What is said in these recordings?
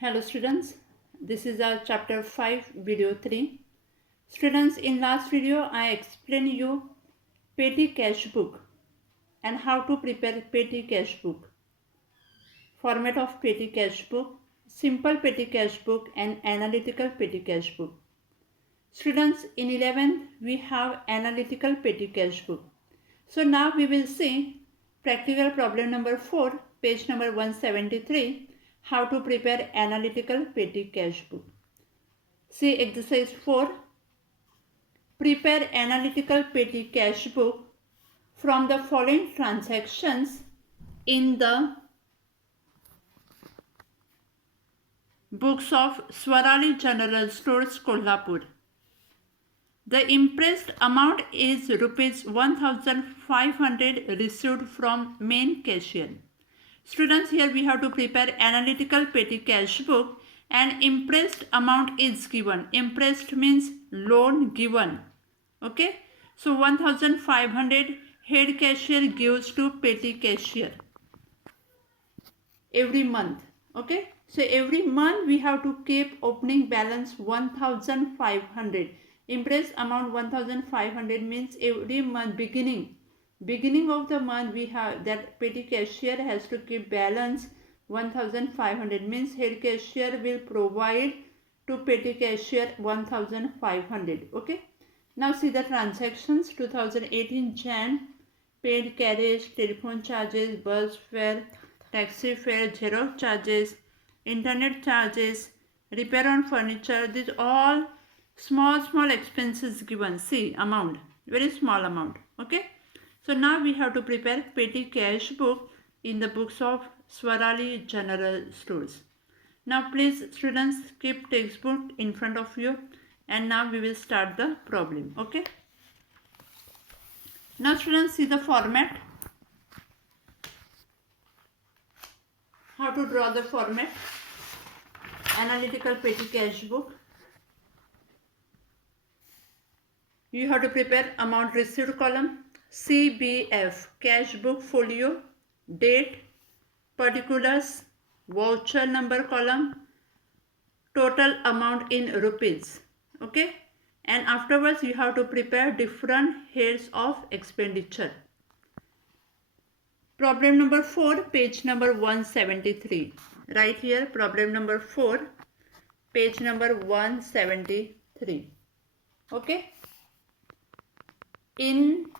Hello students, this is our chapter 5 video 3. Students, in last video I explained you petty cash book and how to prepare petty cash book. Format of petty cash book, simple petty cash book and analytical petty cash book. Students, in 11th we have analytical petty cash book. So now we will see practical problem number 4, page number 173. How to prepare analytical petty cash book. See exercise 4. Prepare analytical petty cash book from the following transactions in the books of Swarali General Stores, Kolhapur. The impressed amount is rupees 1500 received from main cashier. Students, here we have to prepare analytical petty cash book and impressed amount is given. Impressed means loan given. Okay. So 1500 head cashier gives to petty cashier every month. Okay. So every month we have to keep opening balance 1500. Impressed amount 1500 means every month beginning of the month we have that petty cashier has to keep balance 1500 means head cashier will provide to petty cashier 1500. Okay. Now see the transactions. 2018 Jan, paid carriage, telephone charges, bus fare, taxi fare, xerox charges, internet charges, repair on furniture. These all small expenses given. See amount, very small amount. Okay. So now we have to prepare petty cash book in the books of Swarali General Stores. Now please students keep textbook in front of you and now we will start the problem. Okay. Now students, see the format. How to draw the format. Analytical petty cash book. You have to prepare amount received column. CBF, cash book folio, date, particulars, voucher number column, total amount in rupees. Okay. And afterwards you have to prepare different heads of expenditure. Problem number 4, page number 173. Right here, problem number 4, page number 173. Okay. In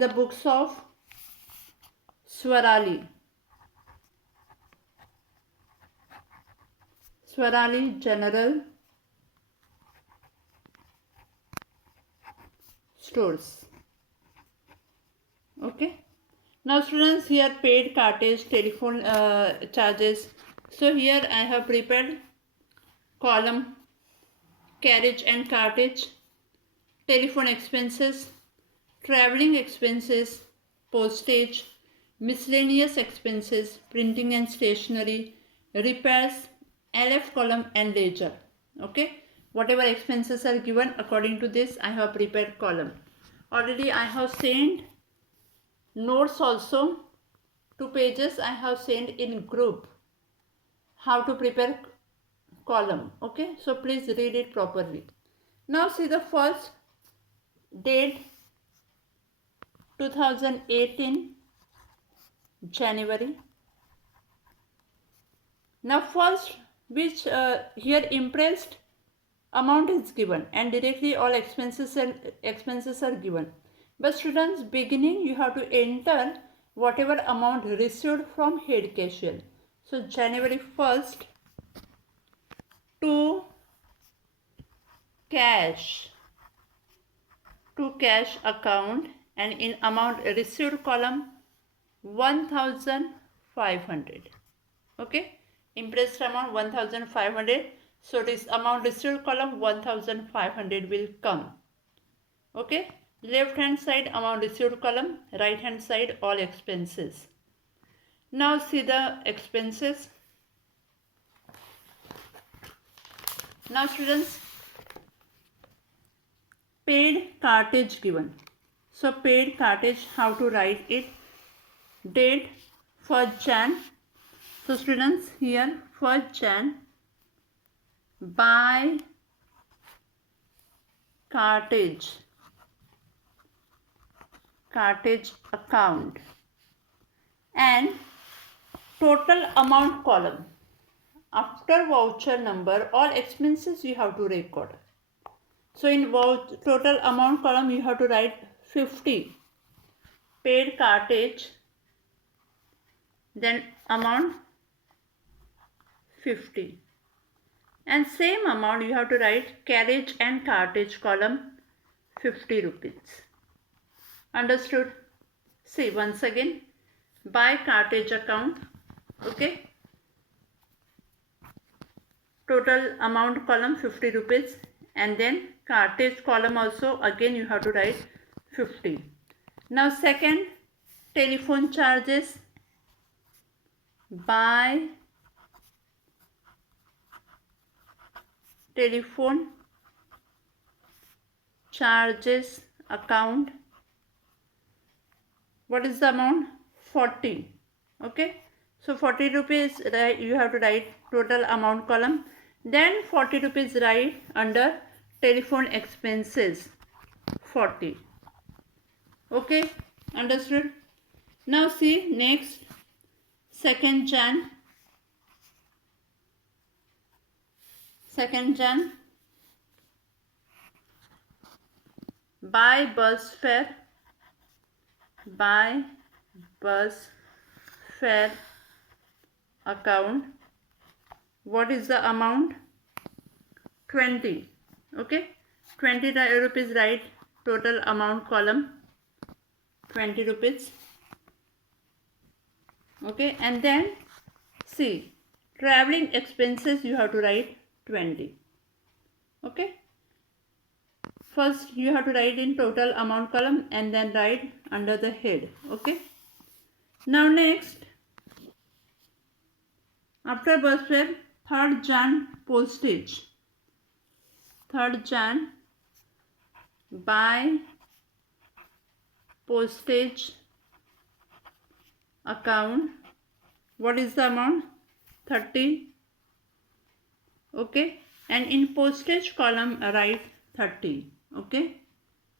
the books of Swarali General Stores. Okay. Now students, here paid cartage, telephone charges. So here I have prepared column carriage and cartage, telephone expenses, traveling expenses, postage, miscellaneous expenses, printing and stationery, repairs, LF column and ledger. Okay. Whatever expenses are given, according to this I have prepared column. Already I have sent notes also. 2 pages I have sent in group. How to prepare column. Okay. So please read it properly. Now see the first date 2018 January. Now first which here impressed amount is given and directly all expenses are given. But students, beginning you have to enter whatever amount received from head cashier. So January 1st to cash account and in amount received column 1500. Okay. Impressed amount 1500. So this amount received column 1500 will come. Okay. Left hand side amount received column, right hand side all expenses. Now see the expenses. Now students, paid cartage given. So paid cartage, how to write it? Date 1st Jan So students, here 1st Jan, buy cartage account, and total amount column. After voucher number, all expenses you have to record. So in total amount column you have to write 50 paid cartage, then amount 50, and same amount you have to write carriage and cartage column 50 rupees. Understood? See once again, buy cartage account, okay, total amount column 50 rupees, and then cartage column also again you have to write 50. Now second, telephone charges, buy telephone charges account. What is the amount? 40. Okay, so 40 rupees you have to write total amount column, then 40 rupees write under telephone expenses 40. Okay, understood? Now see next, 2nd Jan, buy bus fare account. What is the amount? 20. Okay, 20 rupees write total amount column 20 rupees. Okay, and then see, traveling expenses you have to write 20. Okay, first you have to write in total amount column and then write under the head. Okay, now next, after bus fare, 3rd Jan postage. 3rd Jan, buy postage account. What is the amount? 30. Okay, and in postage column write 30. Okay,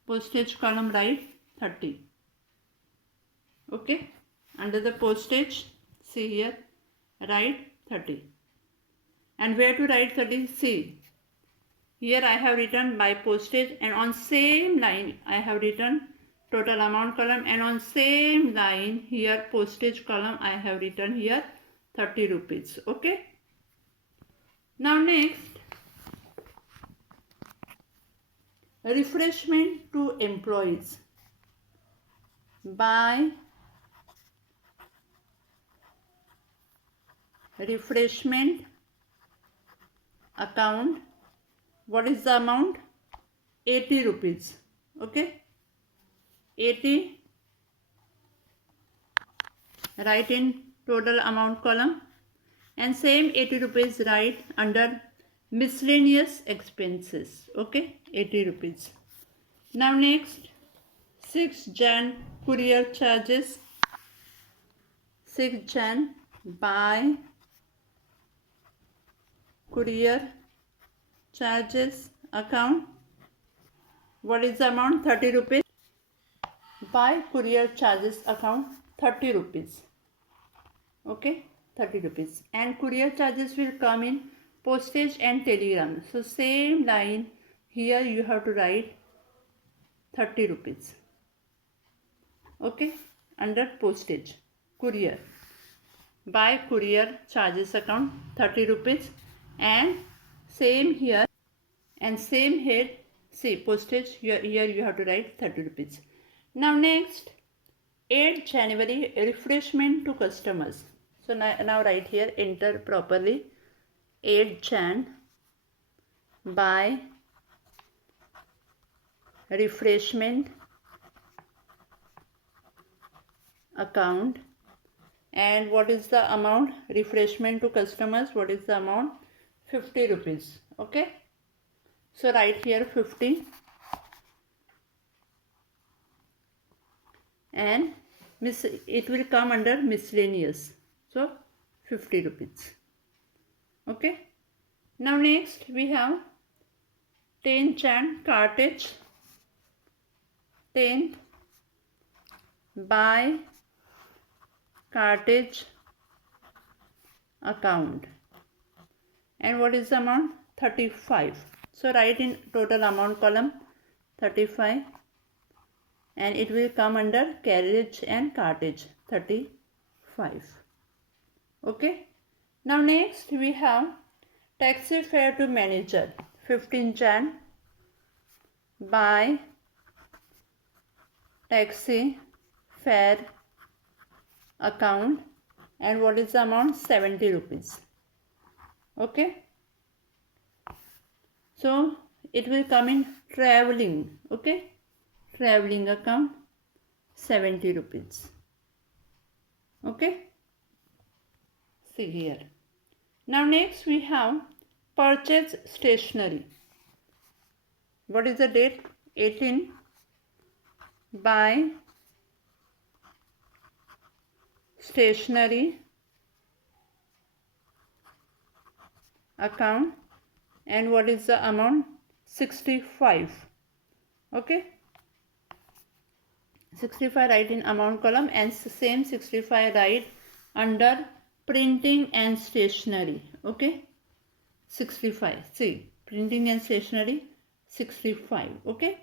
postage column write 30. Okay, under the postage, see here, write 30. And where to write 30? See, here I have written by postage, and on same line I have written total amount column, and on same line here postage column I have written here 30 rupees. Okay, now next, refreshment to employees, buy refreshment account. What is the amount? 80 rupees. Okay, 80 write in total amount column, and same 80 rupees write under miscellaneous expenses. Okay, 80 rupees. Now next, 6th Jan courier charges. 6th Jan, buy courier charges account. What is the amount? 30 rupees. Buy courier charges account 30 rupees. Okay, 30 rupees. And courier charges will come in postage and telegram. So same line here you have to write 30 rupees. Okay, under postage, courier. Buy courier charges account 30 rupees, and same here and same head, see postage, here you have to write 30 rupees. Now next, 8th January refreshment to customers. So now write here, enter properly, 8th Jan, buy refreshment account. And what is the amount? Refreshment to customers, what is the amount? 50 rupees. Okay, so write here 50, and it will come under miscellaneous. So 50 rupees. Okay. Now next we have 10th Jan cartage. 10th by cartage account. And what is the amount? 35. So write in total amount column 35, and it will come under carriage and cartage 35. Okay. Now next we have taxi fare to manager 15 Jan by taxi fare account, and what is the amount? 70 rupees. Okay. So it will come in traveling. Okay. Traveling account 70 rupees. Okay. See here. Now next we have purchase stationery. What is the date? 18 by stationery account, and what is the amount? 65. Okay. 65 write in amount column, and same 65 write under printing and stationery. Okay. 65. See, printing and stationery 65. Okay.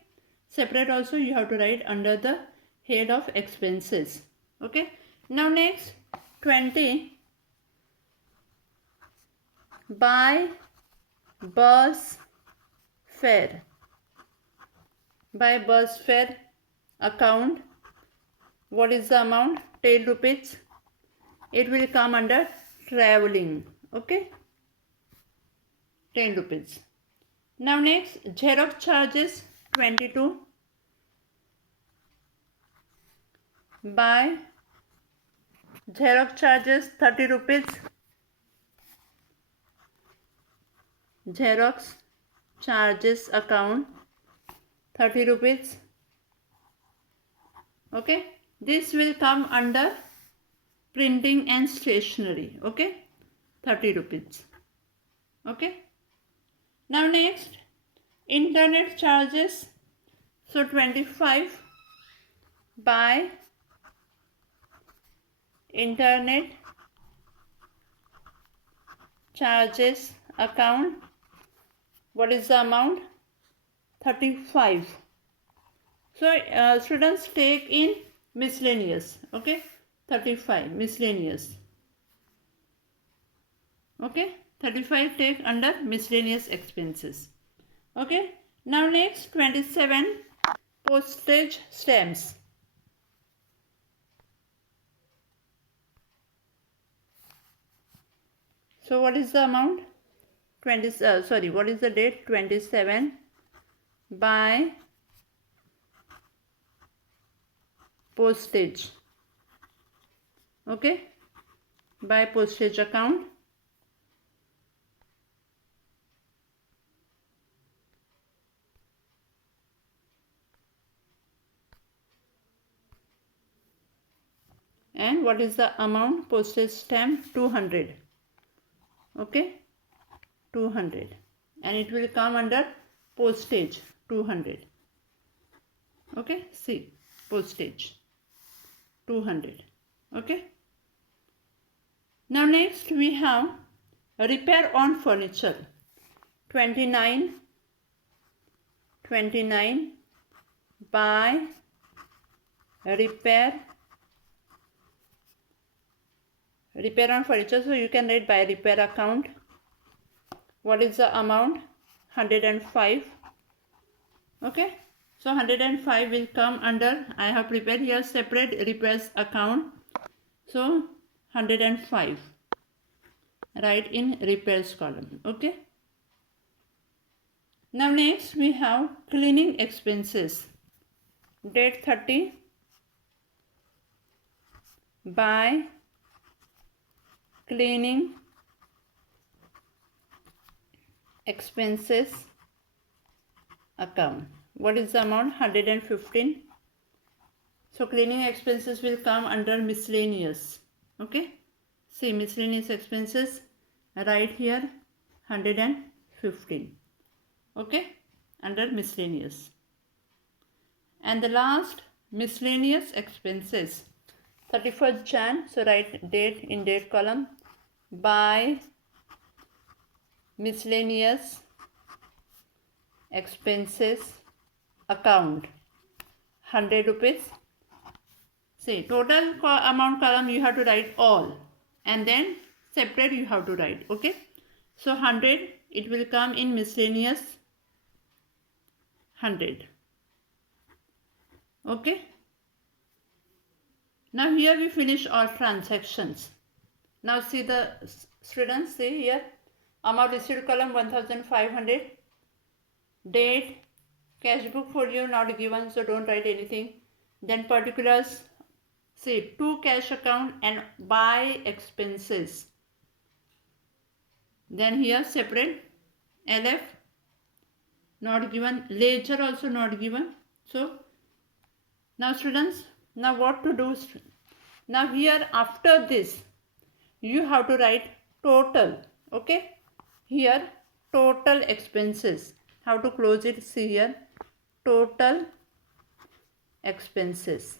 Separate also you have to write under the head of expenses. Okay. Now next 20 by bus fare. By bus fare account, what is the amount? 10 rupees. It will come under traveling. Okay. 10 rupees. Now next Xerox charges 22 by Xerox charges 30 rupees. Xerox charges account 30 rupees. Okay. This will come under printing and stationery. Okay. 30 rupees. Okay. Now next internet charges. So 25 by internet charges account. What is the amount? 35. So students take in miscellaneous. Okay. 35 miscellaneous. Okay. 35 take under miscellaneous expenses. Okay. Now next 27 postage stamps. So what is the amount? What is the date? 27 by postage. Okay. By postage account. And what is the amount? Postage stamp 200. Okay. 200, and it will come under postage 200. Okay. See, postage 200. Okay. Now next we have repair on furniture 29 by repair on furniture. So you can write by repair account. What is the amount? 105. Okay. So 105 will come under, I have prepared here separate repairs account. So 105. Write in repairs column. Okay. Now next we have cleaning expenses. Date 30 by cleaning expenses account. What is the amount? 115. So cleaning expenses will come under miscellaneous. Okay. See, miscellaneous expenses, right here 115. Okay, under miscellaneous. And the last, miscellaneous expenses, 31st Jan, so write date in date column, by miscellaneous expenses account, 100 rupees. See, total amount column you have to write all, and then separate you have to write. Okay, so 100, it will come in miscellaneous 100. Okay, now here we finish our transactions. Now see the students, see here, amount received column 1500, date, cash book for you not given, so don't write anything. Then particulars, see, to cash account and by expenses. Then here separate, LF not given, ledger also not given. So now students, now what to do? Now here after this you have to write total. Okay, here total expenses, how to close it? See here, total expenses.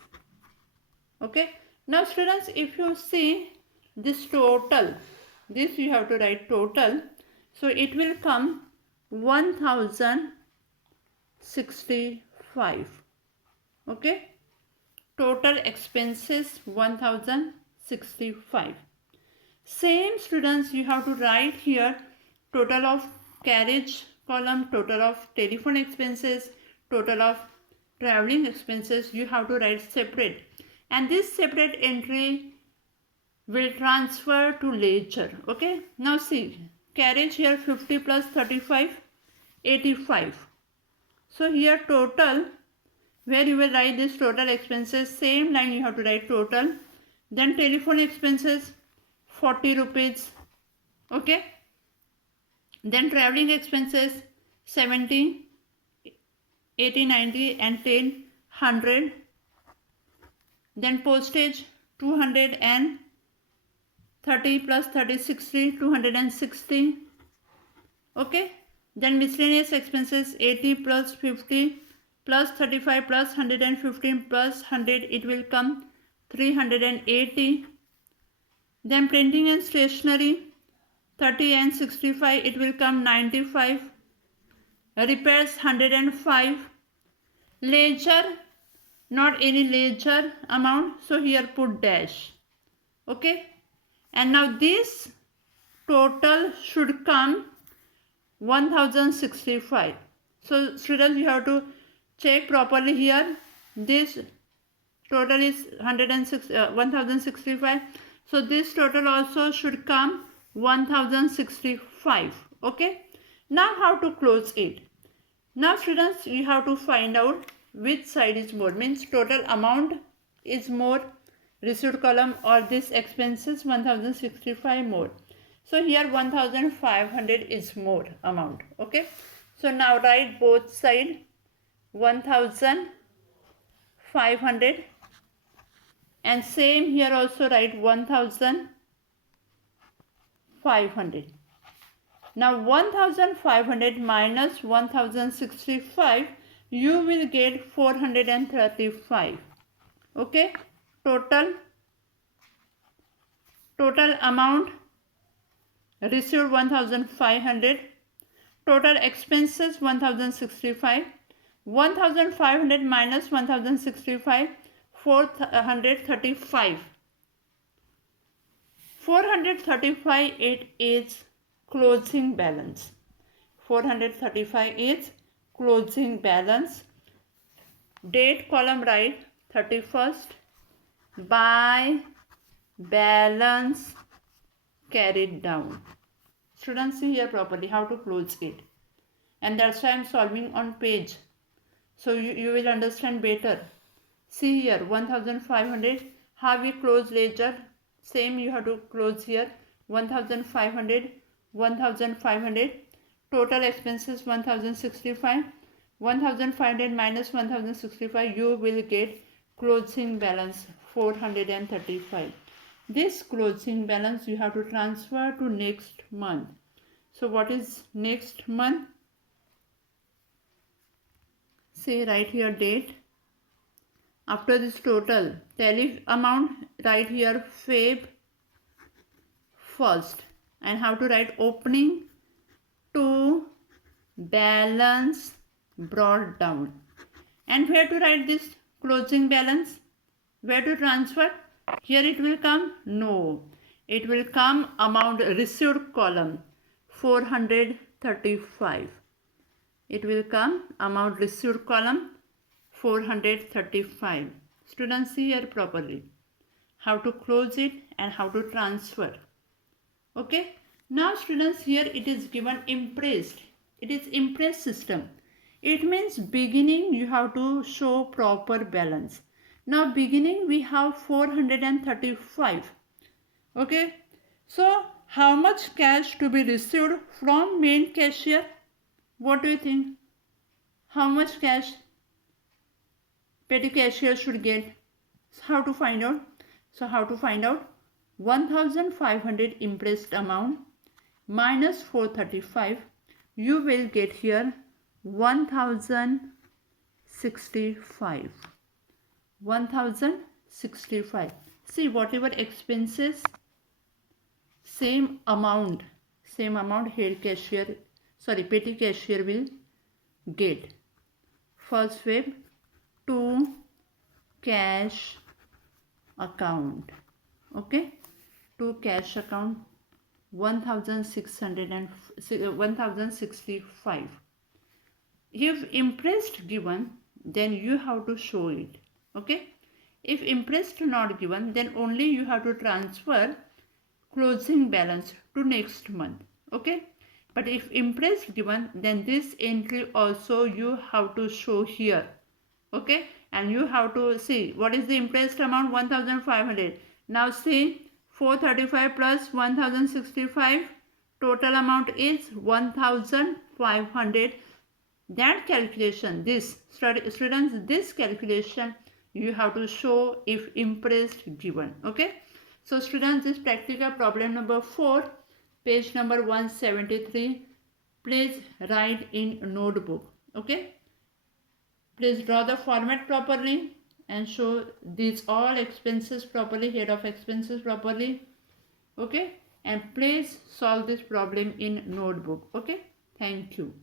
Okay, now students, if you see this total, this you have to write total, so it will come 1065. Okay, total expenses 1065. Same students, you have to write here total of carriage column, total of telephone expenses, total of traveling expenses, you have to write separate, and this separate entry will transfer to ledger. Okay, now see, carriage here 50 plus 35, 85. So here total, where you will write this total expenses, same line you have to write total. Then telephone expenses 40 rupees. Okay, then traveling expenses 70, 80, 90 and 10, 100. Then postage 230 plus 30, 60, 260. Okay, then miscellaneous expenses 80 plus 50 plus 35 plus 115 plus 100, it will come 380. Then printing and stationery 30 and 65, it will come 95. Repairs 105. Ledger, not any ledger amount, so here put dash. Okay, and now this total should come 1065. So students, you have to check properly here. This total is 1065. So this total also should come 1065. Okay, now how to close it? Now students, you have to find out which side is more, means total amount is more, received column, or this expenses 1065 more. So here 1500 is more amount. Okay, so now write both side 1500, and same here also write 1500. Now 1500 minus 1065, you will get 435. Okay, total amount received 1500, total expenses 1065, 1500 minus 1065, 435. 435, it is closing balance. 435 is closing balance. Date column write 31st, by balance carried down. Students, see here properly how to close it, and that's why I am solving on page, so you will understand better. See here 1500, how we close ledger, same you have to close here 1500, 1500. Total expenses 1065, 1500 minus 1065, you will get closing balance 435. This closing balance you have to transfer to next month. So what is next month? Say write here date. After this total, tally amount, write here Feb 1st. And how to write opening to balance brought down. And where to write this closing balance? Where to transfer? Here it will come? No. It will come amount received column 435. It will come amount received column 435. Students, see here properly how to close it and how to transfer. Okay. Now students, here it is given impressed. It is impressed system. It means beginning you have to show proper balance. Now beginning we have 435. Okay. So how much cash to be received from main cashier? What do you think? How much cash petty cashier should get? How to find out? So how to find out? 1500 impressed amount minus 435. You will get here 1065. 1065. See, whatever expenses, same amount head cashier, petty cashier will get. First web to cash account. Okay, to cash account 1065. If impressed given, then you have to show it. Okay, if impressed not given, then only you have to transfer closing balance to next month. Okay, but if impressed given, then this entry also you have to show here. Okay, and you have to see what is the impressed amount 1500. Now see 435 plus 1065, total amount is 1500. That calculation, this students, this calculation you have to show if impressed given. Okay, so students, this practical problem number 4, page number 173. Please write in notebook. Okay, please draw the format properly and show these all expenses properly, head of expenses properly. Okay, and please solve this problem in notebook. Okay, thank you.